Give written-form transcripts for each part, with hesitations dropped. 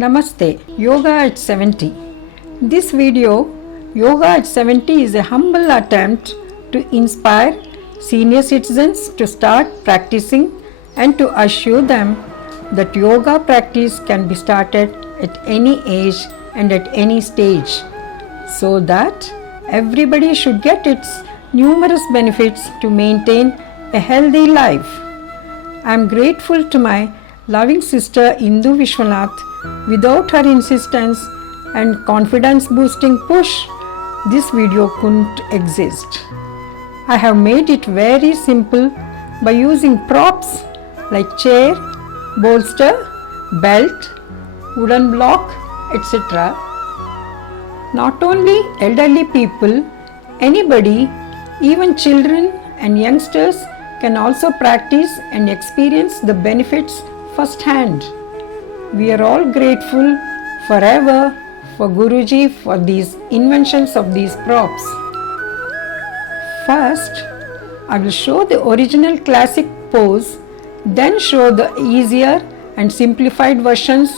Namaste, Yoga at 70. This video, Yoga at 70, is a humble attempt to inspire senior citizens to start practicing and to assure them that yoga practice can be started at any age and at any stage, so that everybody should get its numerous benefits to maintain a healthy life. I am grateful to my loving sister Indu Vishwanath. Without her insistence and confidence boosting push, this video couldn't exist. I have made it very simple by using props like chair, bolster, belt, wooden block, etc. Not only elderly people, anybody, even children and youngsters can also practice and experience the benefits firsthand. We are all grateful forever for Guruji for these inventions of these props. First, I will show the original classic pose, then show the easier and simplified versions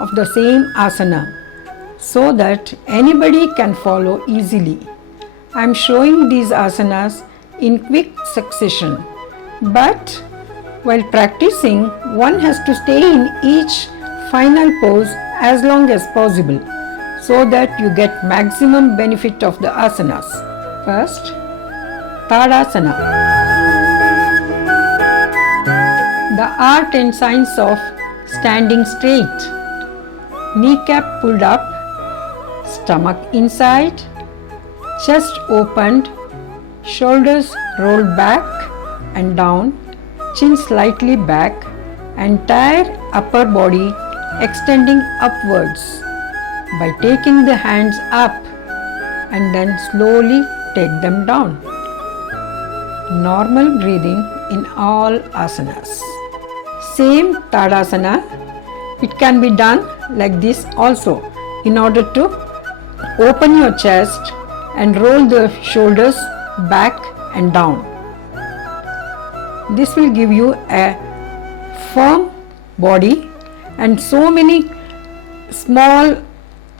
of the same asana, so that anybody can follow easily. I am showing these asanas in quick succession, but while practicing, one has to stay in each final pose as long as possible, so that you get maximum benefit of the asanas. First, Tadasana. The art and science of standing straight. Kneecap pulled up, stomach inside, chest opened, shoulders rolled back and down, chin slightly back, entire upper body extending upwards by taking the hands up and then slowly take them down. Normal breathing in all asanas. Same Tadasana, it can be done like this also, in order to open your chest and roll the shoulders back and down. This will give you a firm body, and so many small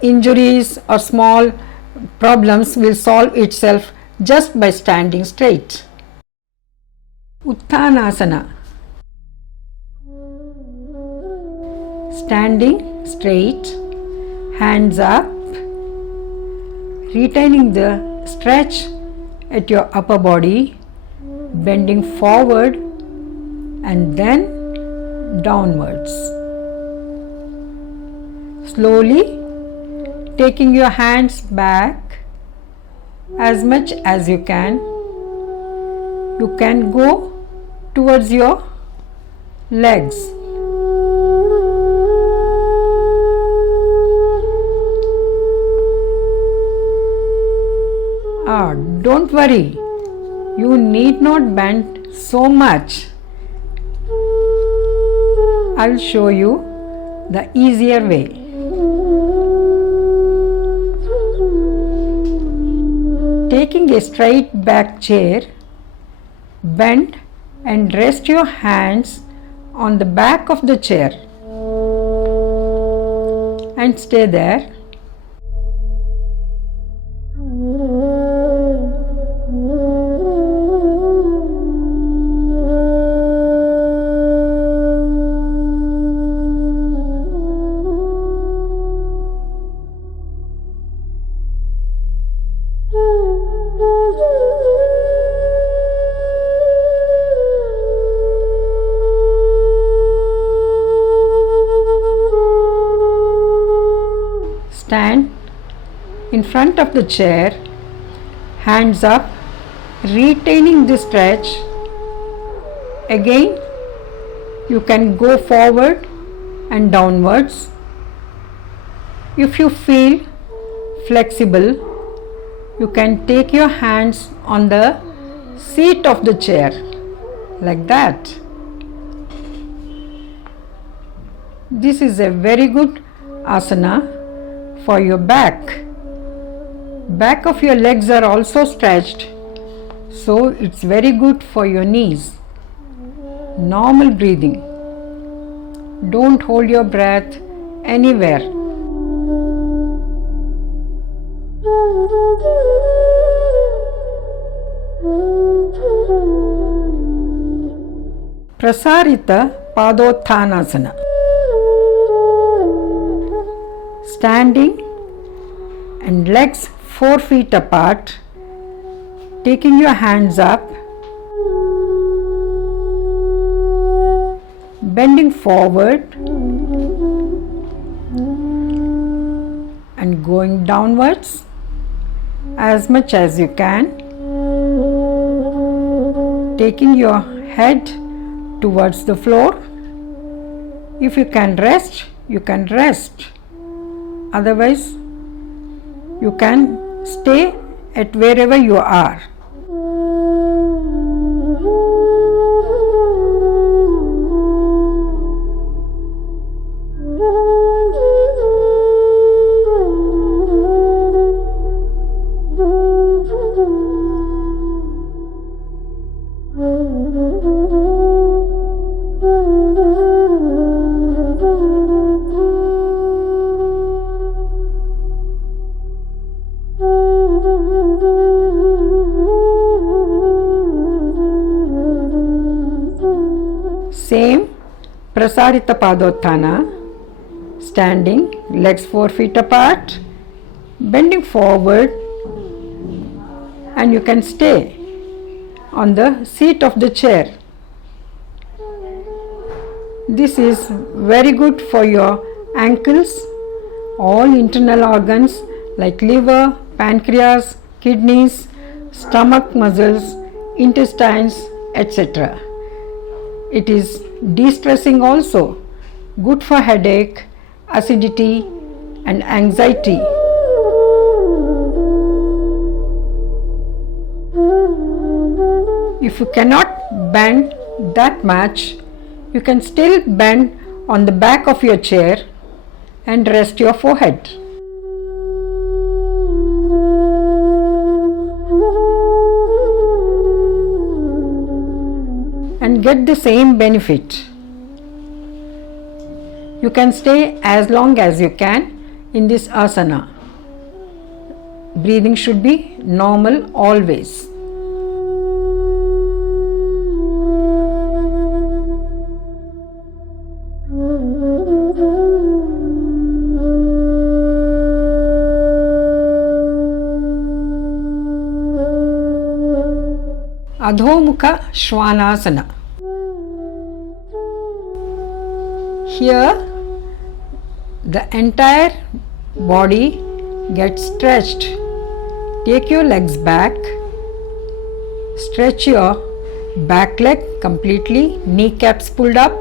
injuries or small problems will solve itself just by standing straight. Uttanasana. Standing straight, hands up, retaining the stretch at your upper body, bending forward and then downwards. Slowly taking your hands back as much as you can. You can go towards your legs. Don't worry, you need not bend so much. I will show you the easier way. Taking a straight back chair, bend and rest your hands on the back of the chair and stay there. Stand in front of the chair, hands up, retaining the stretch. Again, you can go forward and downwards. If you feel flexible, you can take your hands on the seat of the chair, like that. This is a very good asana for your back. Back of your legs are also stretched, so it's very good for your knees. Normal breathing. Don't hold your breath anywhere. Prasarita Padottanasana. Standing and legs 4 feet apart, taking your hands up, bending forward and going downwards as much as you can, taking your head towards the floor. If you can rest, you can rest. Otherwise, you can stay at wherever you are. Same Prasarita Padottana, standing, legs 4 feet apart, bending forward, and you can stay on the seat of the chair. This is very good for your ankles, all internal organs like liver, pancreas, kidneys, stomach muscles, intestines, etc. It is de-stressing also, good for headache, acidity and anxiety. If you cannot bend that much, you can still bend on the back of your chair and rest your forehead. And get the same benefit. You can stay as long as you can in this asana. Breathing should be normal always. Adhomukha Shvanasana. Here the entire body gets stretched. Take your legs back, stretch your back leg completely, kneecaps pulled up.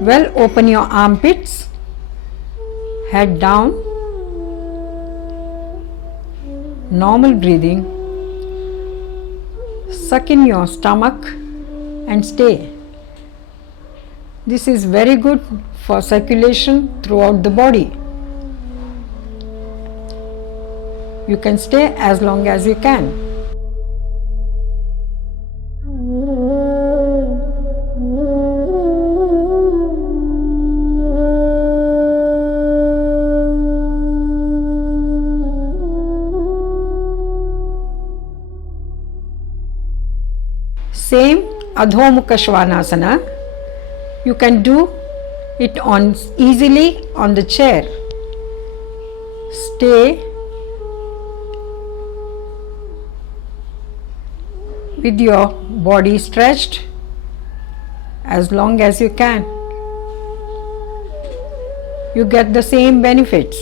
Well, open your armpits, head down, normal breathing. Suck in your stomach and stay. This is very good for circulation throughout the body. You can stay as long as you can. Same Adhomukha Shvanasana. You can do it easily on the chair. Stay with your body stretched as long as you can. You get the same benefits.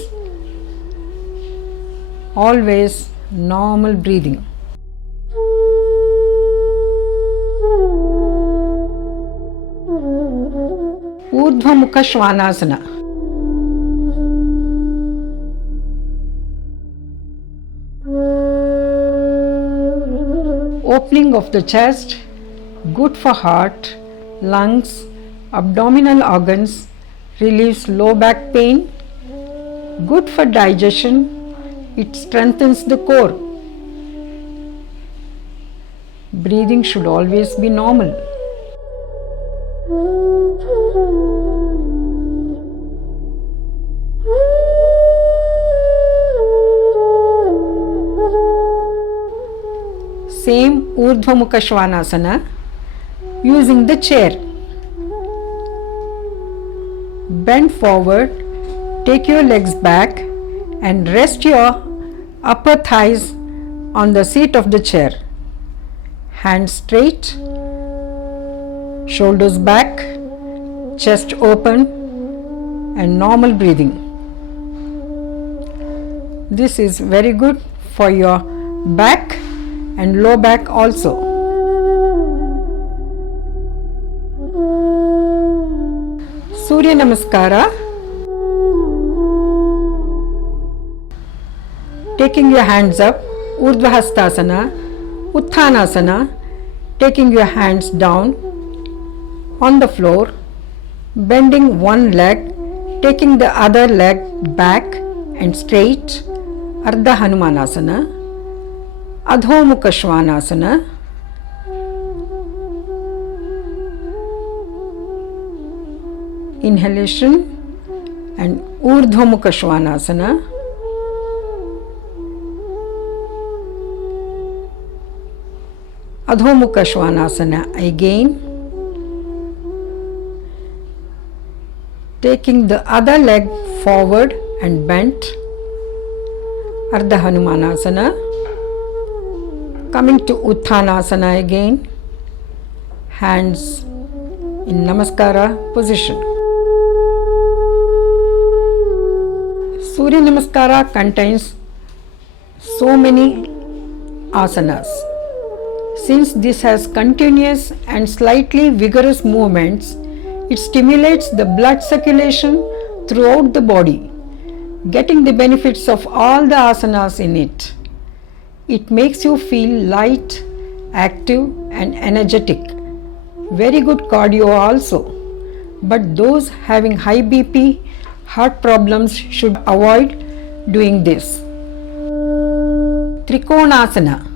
Always normal breathing. Urdhva Shvanasana. Opening of the chest, good for heart, lungs, abdominal organs, relieves low back pain, good for digestion, it strengthens the core. Breathing should always be normal. Same Urdhva Mukha Svanasana using the chair. Bend forward, take your legs back and rest your upper thighs on the seat of the chair. Hands straight, shoulders back, chest open and normal breathing. This is very good for your back and low back also. Surya Namaskara. Taking your hands up, Urdhva Hastasana, Uttanasana, taking your hands down on the floor, bending one leg, taking the other leg back and straight, Ardha Hanumanasana, Adho Mukha Svanasana, inhalation and Urdhva Mukha Svanasana, Adho Mukha Svanasana again, taking the other leg forward and bent, Ardha Hanumanasana, coming to Uttanasana again, hands in Namaskara position. Surya Namaskara contains so many asanas. Since this has continuous and slightly vigorous movements, it stimulates the blood circulation throughout the body, getting the benefits of all the asanas in it. It makes you feel light, active and energetic. Very good cardio also. But those having high BP, heart problems should avoid doing this. Trikonasana.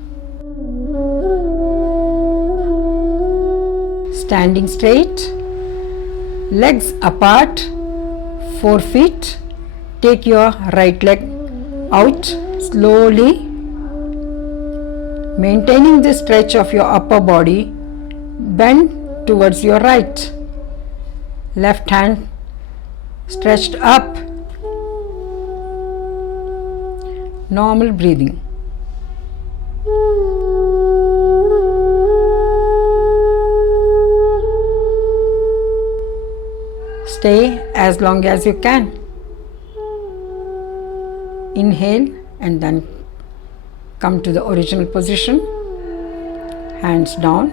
Standing straight, legs apart, 4 feet. Take your right leg out slowly, maintaining the stretch of your upper body. Bend towards your right. Left hand stretched up. Normal breathing. Stay as long as you can. Inhale and then come to the original position. Hands down.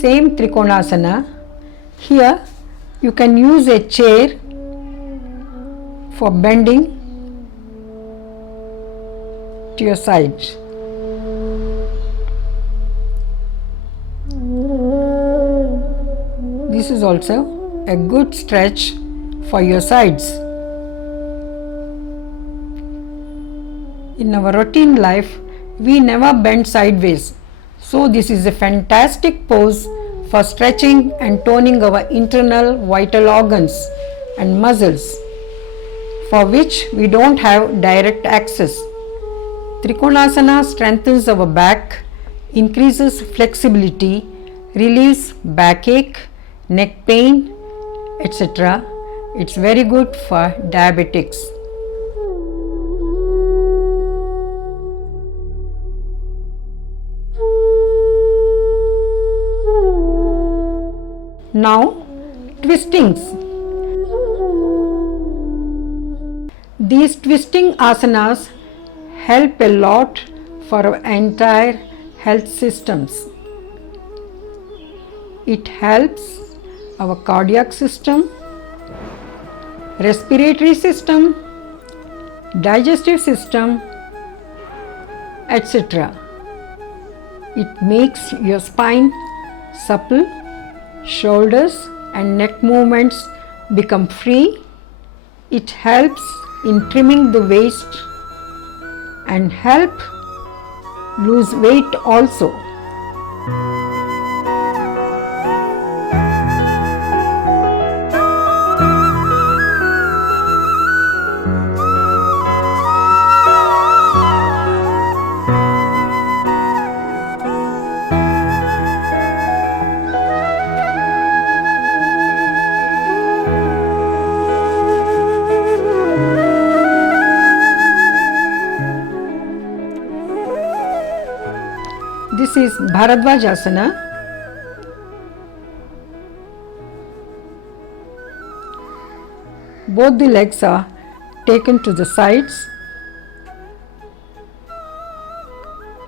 Same Trikonasana. Here you can use a chair for bending to your sides. This is also a good stretch for your sides. In our routine life, we never bend sideways. So this is a fantastic pose for stretching and toning our internal vital organs and muscles, for which we don't have direct access. Trikonasana strengthens our back, increases flexibility, relieves backache, neck pain, etc. It's very good for diabetics. Now, twistings. These twisting asanas help a lot for our entire health systems. It helps our cardiac system, respiratory system, digestive system, etc. It makes your spine supple, shoulders and neck movements become free. It helps in trimming the waist and help lose weight also. This is Bharadvajasana. Both the legs are taken to the sides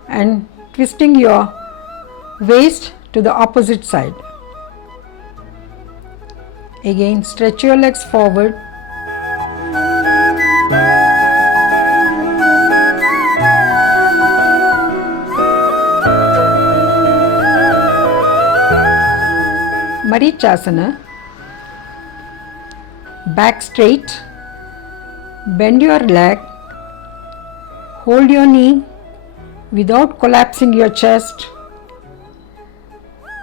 and twisting your waist to the opposite side. Again, stretch your legs forward. Marichasana. Back straight. Bend your leg. Hold your knee without collapsing your chest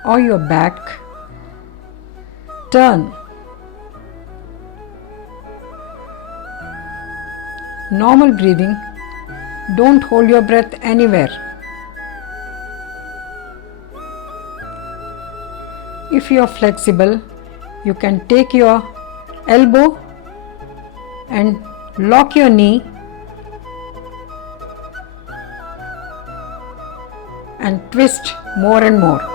or your back. Turn. Normal breathing. Don't hold your breath anywhere. If you are flexible, you can take your elbow and lock your knee and twist more and more.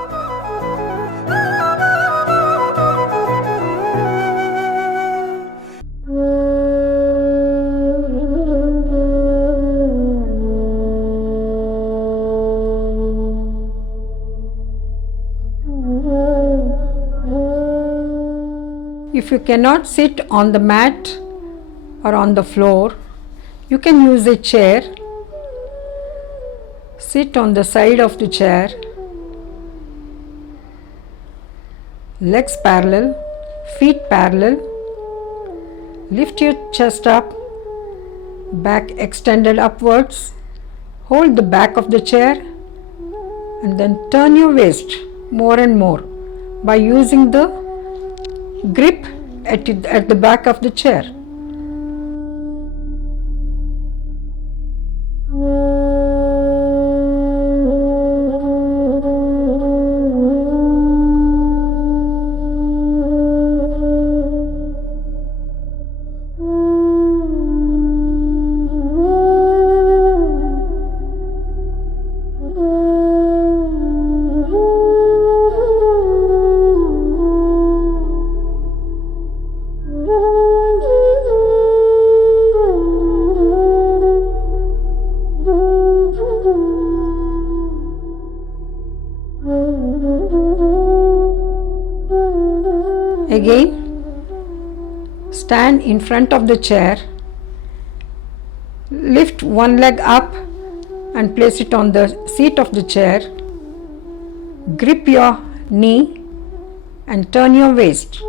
If you cannot sit on the mat or on the floor, you can use a chair. Sit on the side of the chair, legs parallel, feet parallel. Lift your chest up, back extended upwards. Hold the back of the chair and then turn your waist more and more by using the grip at the back of the chair. Again, stand in front of the chair, lift one leg up and place it on the seat of the chair, grip your knee and turn your waist.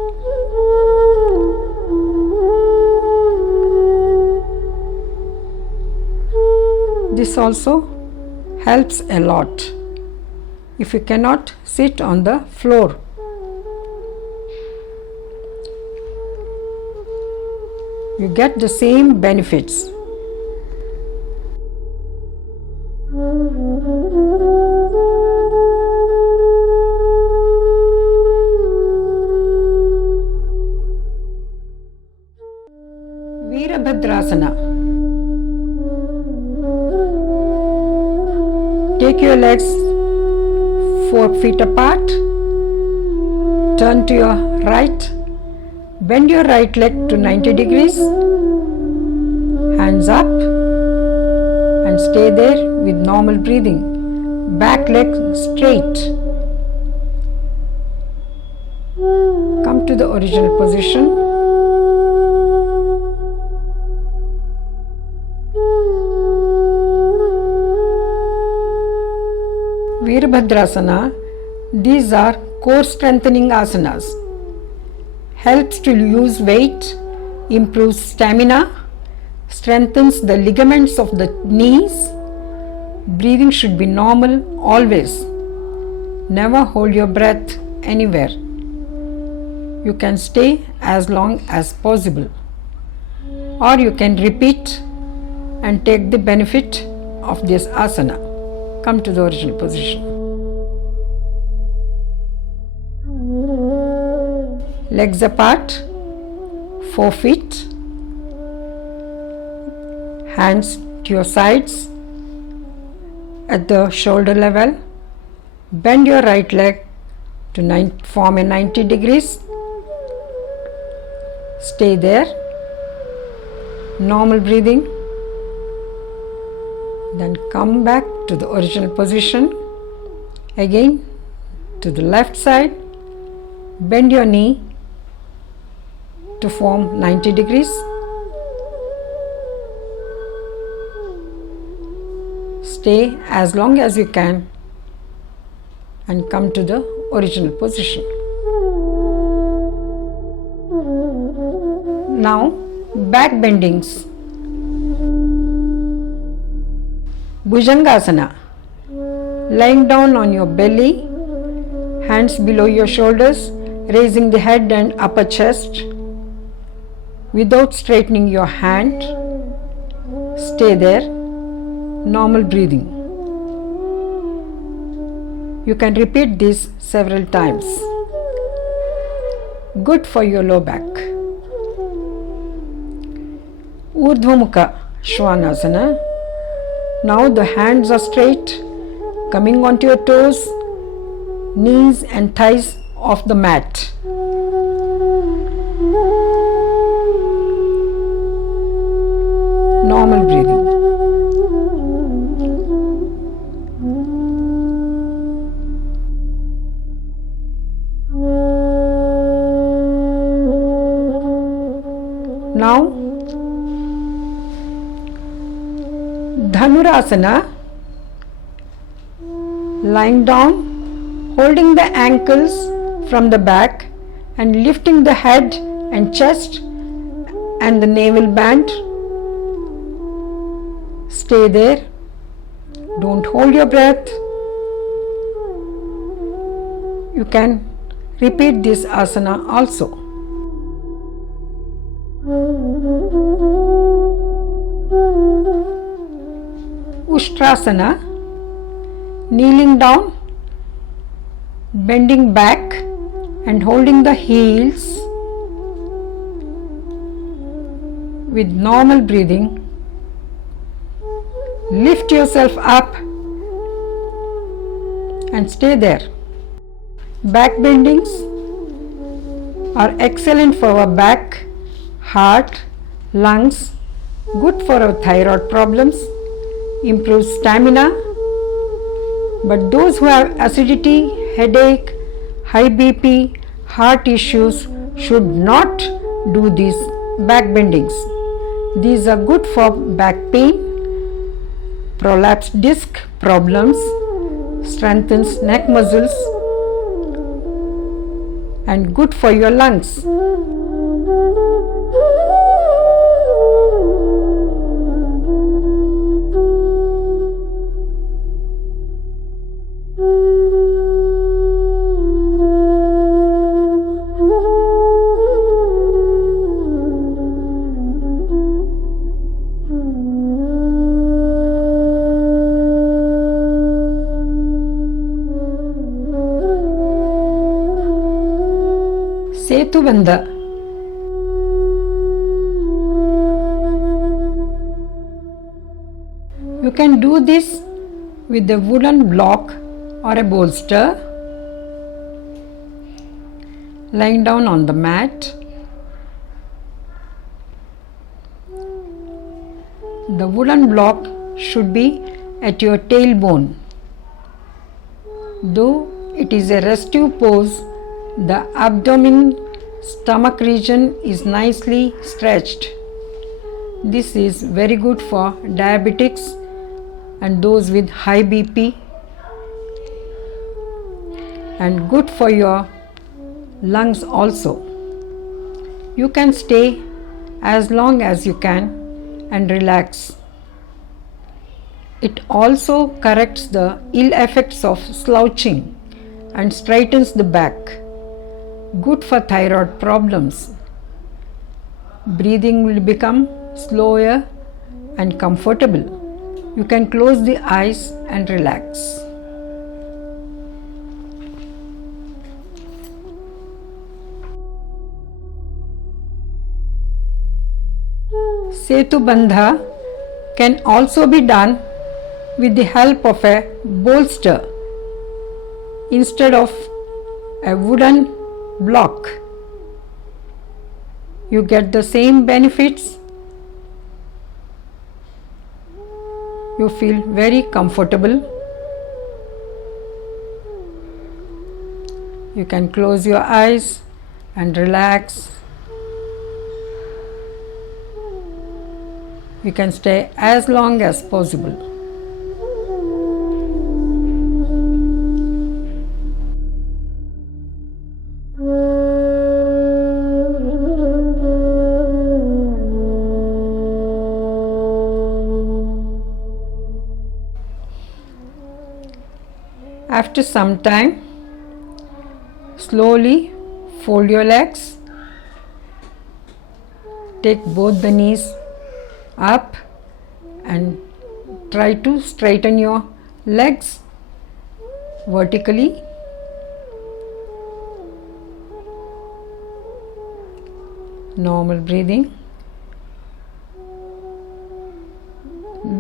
This also helps a lot if you cannot sit on the floor. You get the same benefits. Virabhadrasana. Take your legs 4 feet apart. Turn to your right. Bend your right leg to 90 degrees. Hands up and stay there with normal breathing. Back leg straight. Come to the original position. Virabhadrasana. These are core strengthening asanas. Helps to lose weight, improves stamina, strengthens the ligaments of the knees. Breathing should be normal always. Never hold your breath anywhere. You can stay as long as possible, or you can repeat and take the benefit of this asana. Come to the original position. Legs apart, 4 feet. Hands to your sides at the shoulder level. Bend your right leg to form a 90 degrees. Stay there. Normal breathing. Then come back to the original position. Again to the left side. Bend your knee to form 90 degrees. Stay as long as you can and come to the original position. Now back bendings. Bhujangasana. Lying down on your belly, hands below your shoulders, raising the head and upper chest without straightening your hand. Stay there. Normal breathing. You can repeat this several times. Good for your low back. Urdhva Svanasana. Now the hands are straight, coming onto your toes, knees and thighs off the mat. Normal breathing. Now Dhanurasana. Lying down, holding the ankles from the back and lifting the head and chest and the navel band. Stay there. Don't hold your breath. You can repeat this asana also. Ustrasana. Kneeling down, bending back and holding the heels with normal breathing. Lift yourself up and stay there. Back bendings are excellent for our back, heart, lungs, good for our thyroid problems, improves stamina. But those who have acidity, headache, high BP, heart issues should not do these back bendings. These are good for back pain, prolapsed disc problems, strengthens neck muscles and good for your lungs. Setubandha. You can do this with a wooden block or a bolster. Lying down on the mat. The wooden block should be at your tailbone. Though it is a restive pose, the abdomen stomach region is nicely stretched. This is very good for diabetics and those with high BP and good for your lungs also. You can stay as long as you can and relax. It also corrects the ill effects of slouching and straightens the back. Good for thyroid problems. Breathing will become slower and comfortable. You can close the eyes and relax. Setubandha can also be done with the help of a bolster. instead of a wooden block. You get the same benefits. You feel very comfortable. You can close your eyes and relax. You can stay as long as possible. After some time, slowly fold your legs. Take both the knees up and try to straighten your legs vertically. Normal breathing.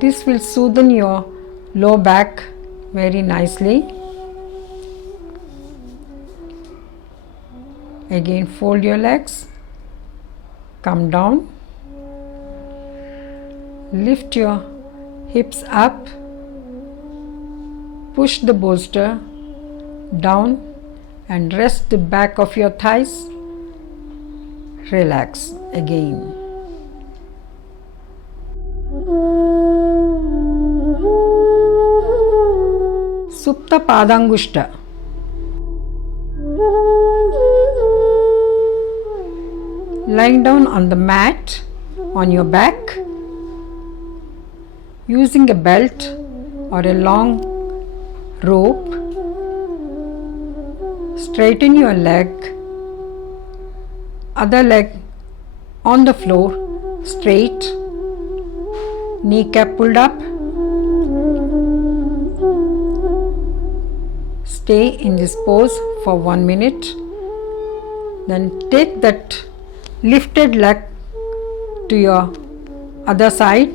This will soothe your lower back very nicely. Again, fold your legs, come down, lift your hips up, push the bolster down and rest the back of your thighs. Relax again. Supta Padangushta. Lying down on the mat on your back, using a belt or a long rope, straighten your leg, other leg on the floor, straight, kneecap pulled up. Stay in this pose for 1 minute. Then take that lifted leg to your other side.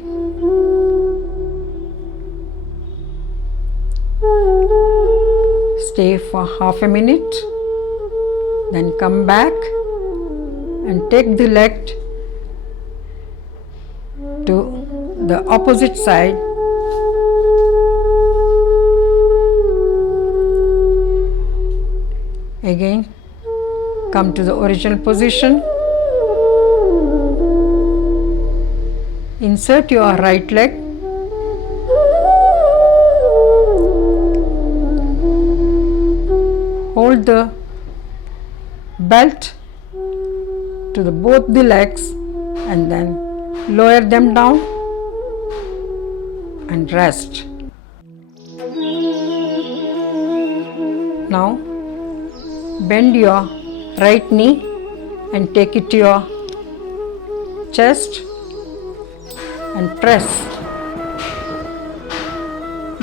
Stay for half a minute. Then come back and take the leg to the opposite side. Again, come to the original position. Insert your right leg. Hold the belt to both the legs and then lower them down and rest. Now bend your right knee and take it to your chest and press.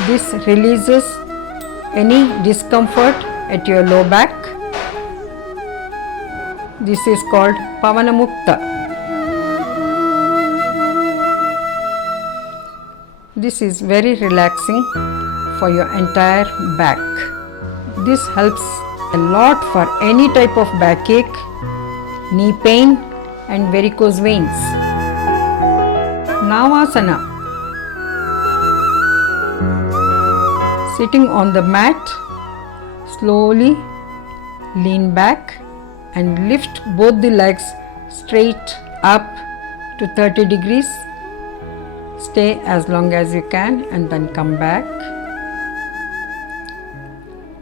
This releases any discomfort at your low back. This is called Pavanamukta. This is very relaxing for your entire back. This helps a lot for any type of backache, knee pain and varicose veins. Navasana. Sitting on the mat, slowly lean back and lift both the legs straight up to 30 degrees. Stay as long as you can and then come back.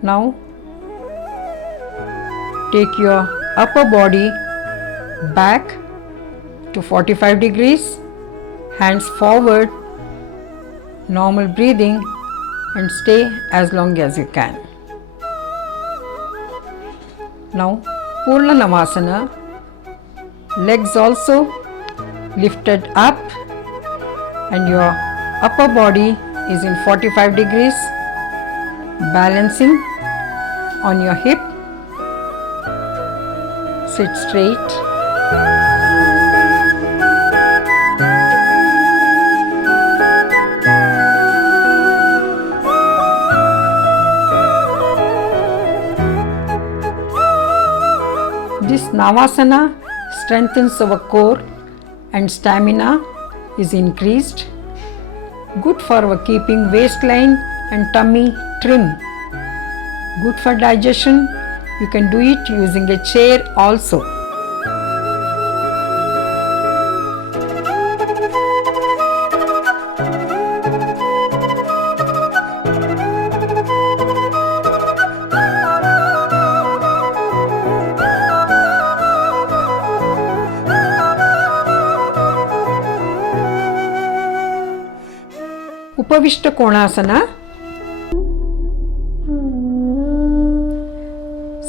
Now take your upper body back to 45 degrees, hands forward, normal breathing and stay as long as you can. Now Purna Navasana, legs also lifted up and your upper body is in 45 degrees, balancing on your hip. Sit straight. Navasana strengthens our core and stamina is increased. Good for our keeping waistline and tummy trim. Good for digestion. You can do it using a chair also. Upavishta Konasana.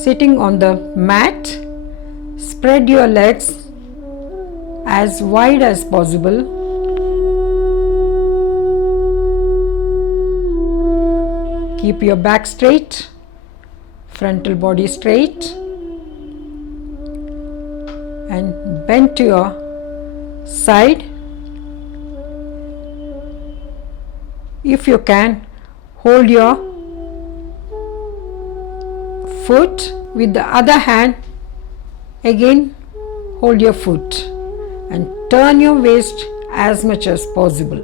Sitting on the mat, spread your legs as wide as possible. Keep your back straight, frontal body straight, and bend to your side. If you can, hold your foot with the other hand. Again, hold your foot and turn your waist as much as possible.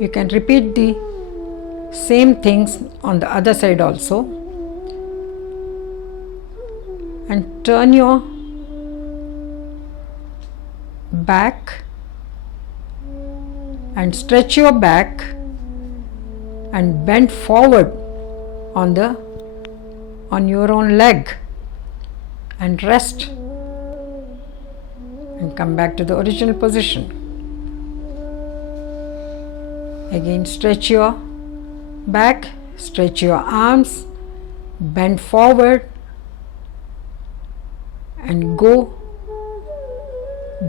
You can repeat the same things on the other side also. And turn your back and stretch your back and bend forward on your own leg and rest and come back to the original position. Again, stretch your back, stretch your arms, bend forward and go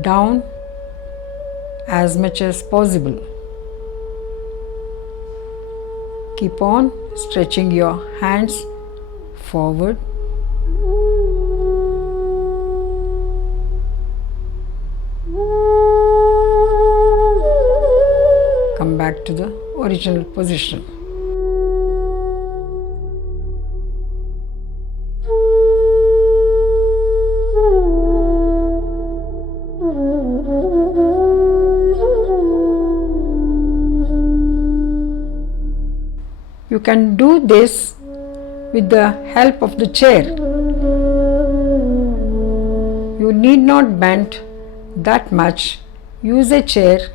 down as much as possible. Keep on stretching your hands forward. Come back to the original position. You can do this with the help of the chair. You need not bend that much. Use a chair,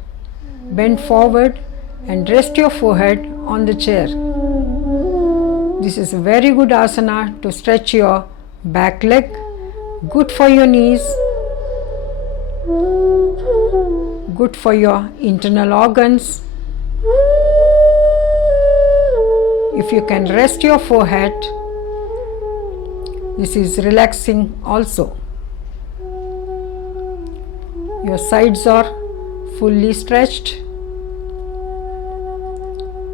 bend forward and rest your forehead on the chair. This is a very good asana to stretch your back leg, good for your knees, good for your internal organs. If you can rest your forehead, this is relaxing also. Your sides are fully stretched.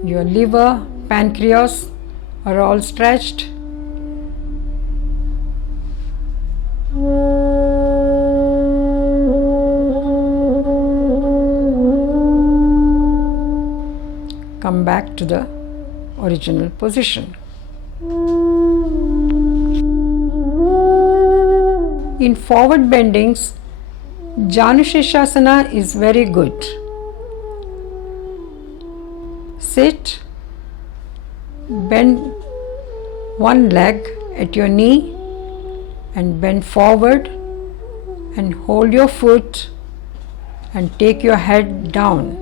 Your liver, pancreas are all stretched. Come back to the original position. In forward bendings, Janushirshasana is very good. Sit, bend one leg at your knee and bend forward and hold your foot and take your head down.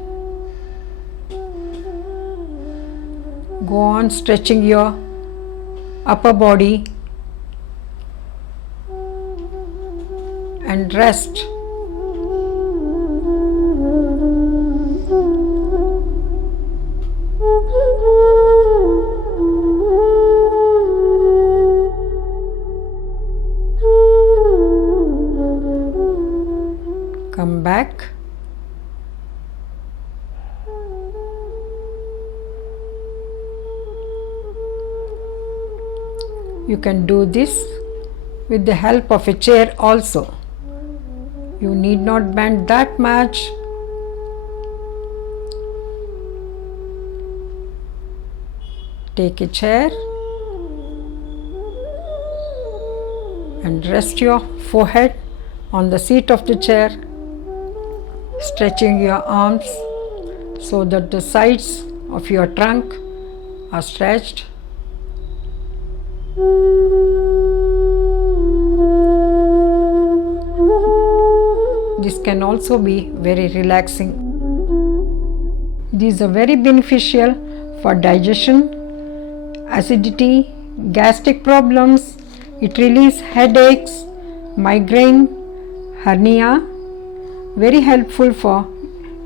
Go on stretching your upper body and rest. Come back. You can do this with the help of a chair also. You need not bend that much. Take a chair and rest your forehead on the seat of the chair, stretching your arms so that the sides of your trunk are stretched. This can also be very relaxing. These are very beneficial for digestion, acidity, gastric problems. It relieves headaches, migraine, hernia. Very helpful for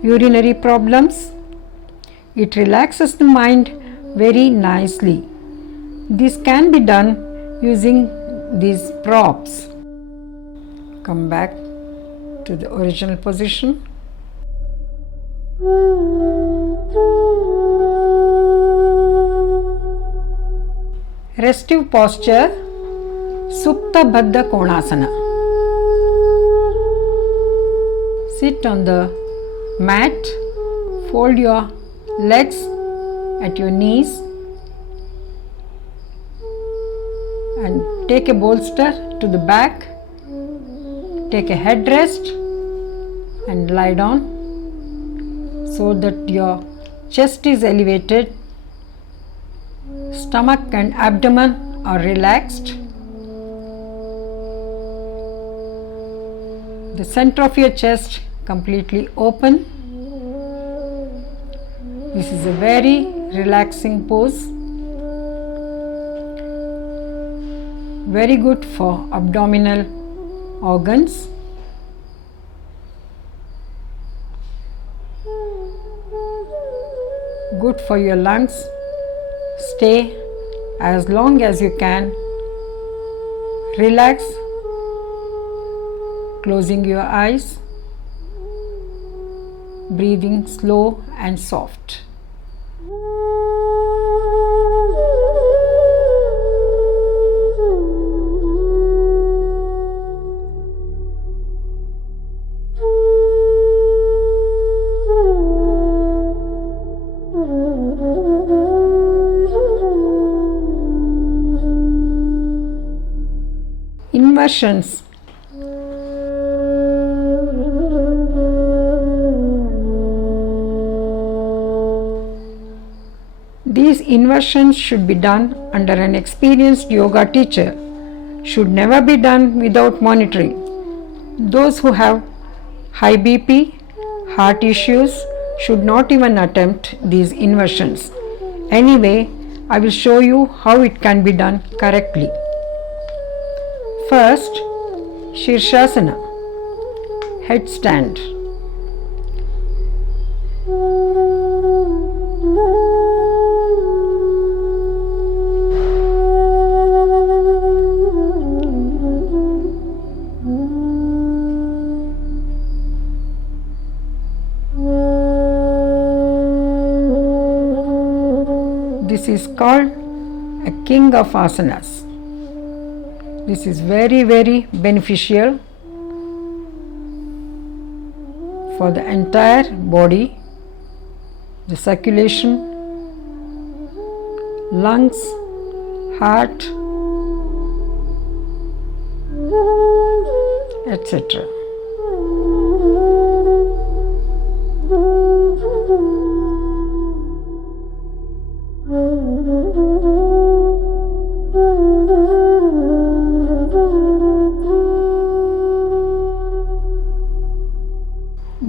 urinary problems. It relaxes the mind very nicely. This can be done using these props. Come back to the original position. Restive posture, Supta Baddha Konasana. Sit on the mat, fold your legs at your knees and take a bolster to the back. Take a headrest and lie down so that your chest is elevated, stomach and abdomen are relaxed. The center of your chest completely open. This is a very relaxing pose. Very good for abdominal organs. Good for your lungs. Stay as long as you can. Relax, closing your eyes, breathing slow and soft. Inversions. These inversions should be done under an experienced yoga teacher. Should never be done without monitoring. Those who have high BP, heart issues should not even attempt these inversions. Anyway, I will show you how it can be done correctly. First, Shirshasana, headstand. This is called a king of asanas. This is very, very beneficial for the entire body, the circulation, lungs, heart, etc.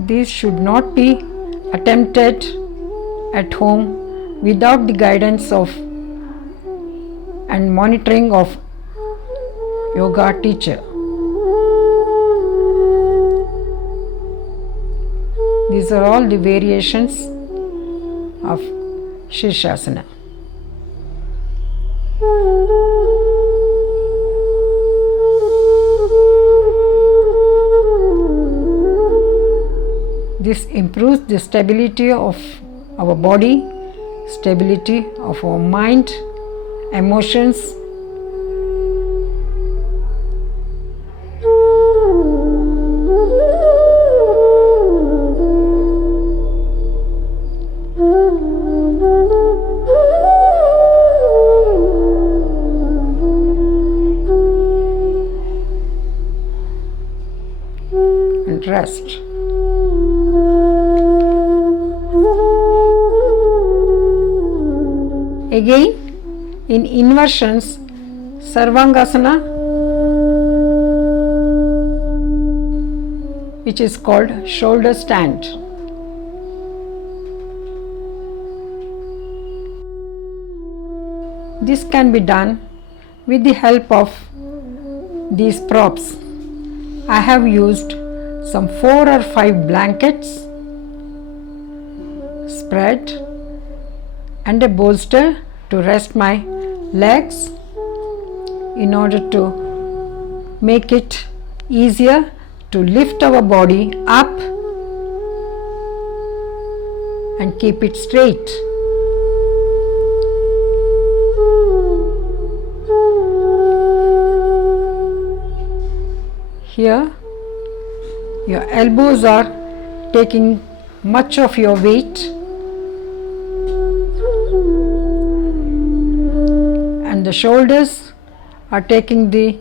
This should not be attempted at home without the guidance of and monitoring of yoga teacher. These are all the variations of Shirshasana. This improves the stability of our body, stability of our mind, emotions. rest. Again, in inversions, Sarvangasana, which is called shoulder stand. This can be done with the help of these props. I have used some 4 or 5 blankets, spread, and a bolster to rest my legs in order to make it easier to lift our body up and keep it straight. Here, your elbows are taking much of your weight, and the shoulders are taking the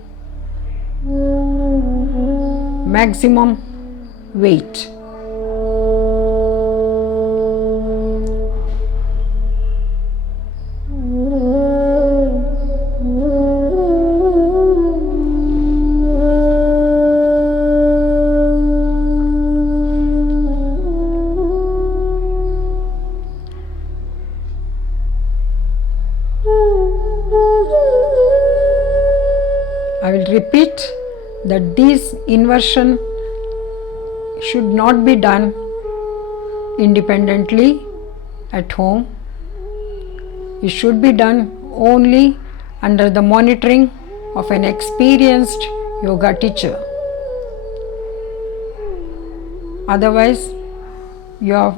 maximum weight. I will repeat that these inversion should not be done independently at home. It should be done only under the monitoring of an experienced yoga teacher. Otherwise, you are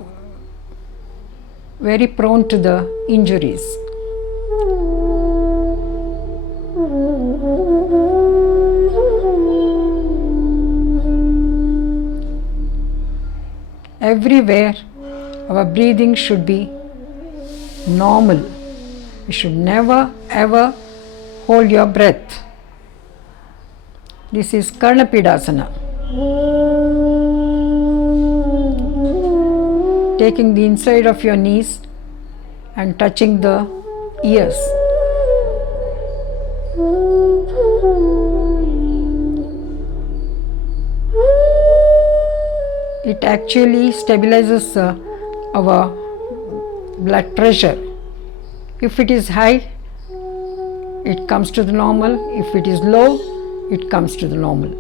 very prone to the injuries. Everywhere our breathing should be normal. You should never ever hold your breath. This is Karnapidasana. Taking the inside of your knees and touching the ears. It actually stabilizes our blood pressure. If it is high, it comes to the normal. If it is low, it comes to the normal.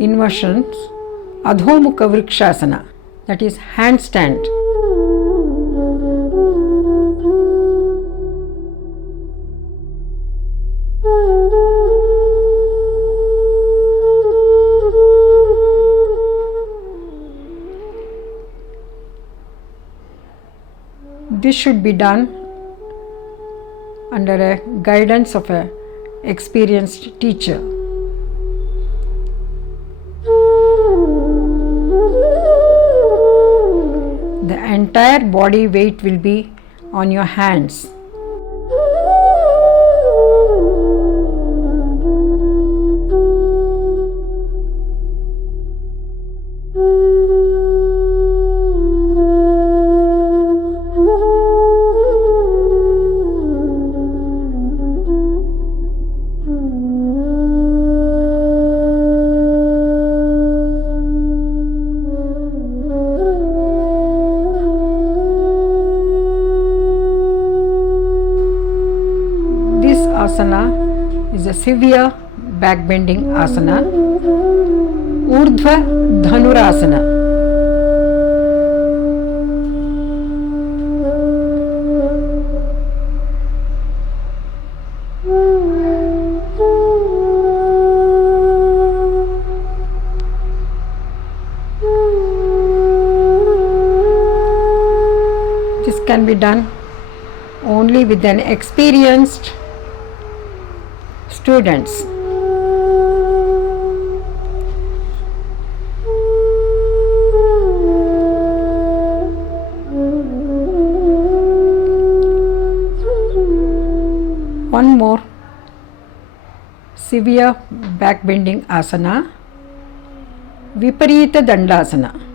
Inversions, Adhomukha Vrikshasana, that is handstand. This should be done under a guidance of an experienced teacher. The entire body weight will be on your hands. asana is a severe back bending asana. Urdhva Dhanurasana. This can be done only with an experienced students. One more severe back bending asana, Viparita Dandasana.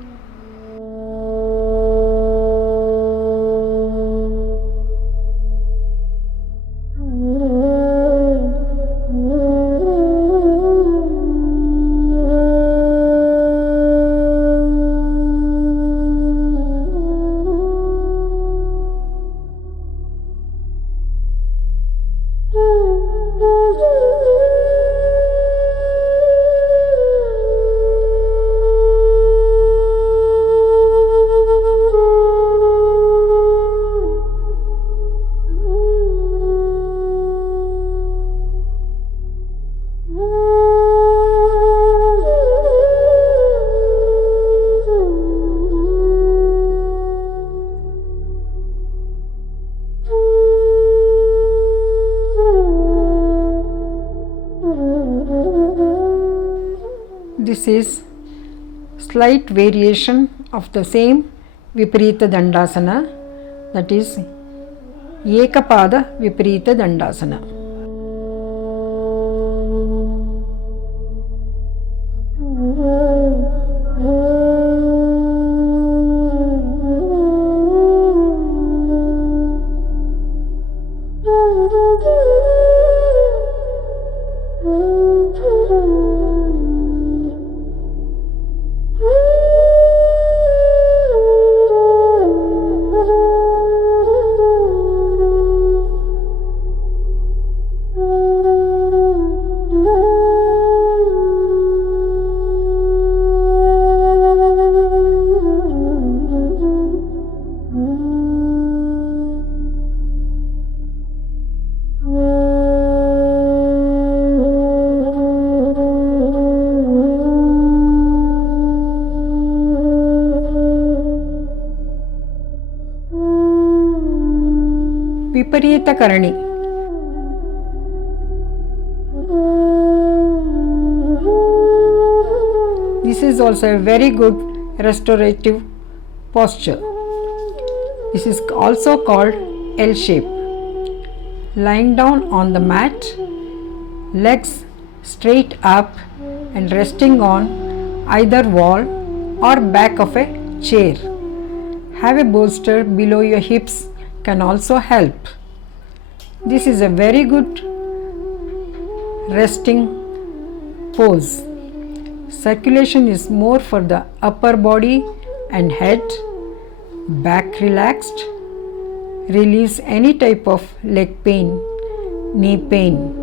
This is slight variation of the same Viparita Dandasana, that is Ekapada Viparita Dandasana. Viparita Karani. This is also a very good restorative posture. This is also called L shape. Lying down on the mat, legs straight up and resting on either wall or back of a chair. Have a bolster below your hips can also help. This is a very good resting pose. Circulation is more for the upper body and head. Back relaxed, relieves any type of leg pain, knee pain.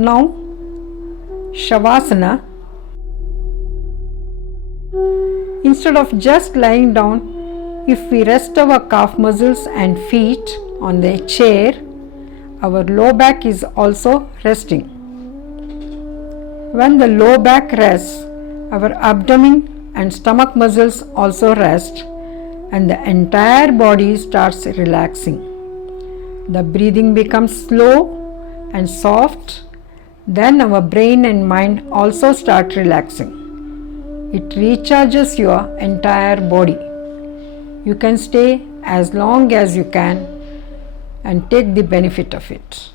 Now, Shavasana. Instead of just lying down, if we rest our calf muscles and feet on the chair, our low back is also resting. When the low back rests, our abdomen and stomach muscles also rest, and the entire body starts relaxing. The breathing becomes slow and soft. Then our brain and mind also start relaxing. It recharges your entire body. You can stay as long as you can and take the benefit of it.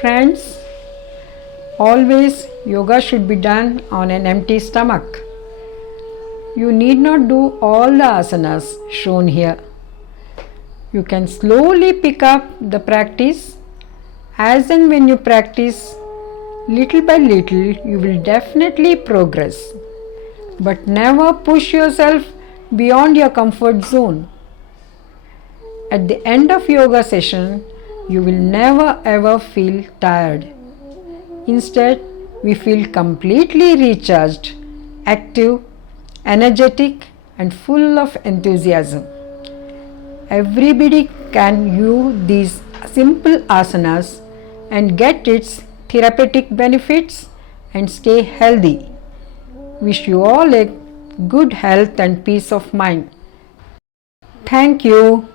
Friends, always yoga should be done on an empty stomach. You need not do all the asanas shown here. You can slowly pick up the practice. As and when you practice, little by little, you will definitely progress. But never push yourself beyond your comfort zone. At the end of yoga session, you will never ever feel tired. Instead, we feel completely recharged, active, energetic, and full of enthusiasm. Everybody can use these simple asanas and get its therapeutic benefits and stay healthy. Wish you all a good health and peace of mind. Thank you.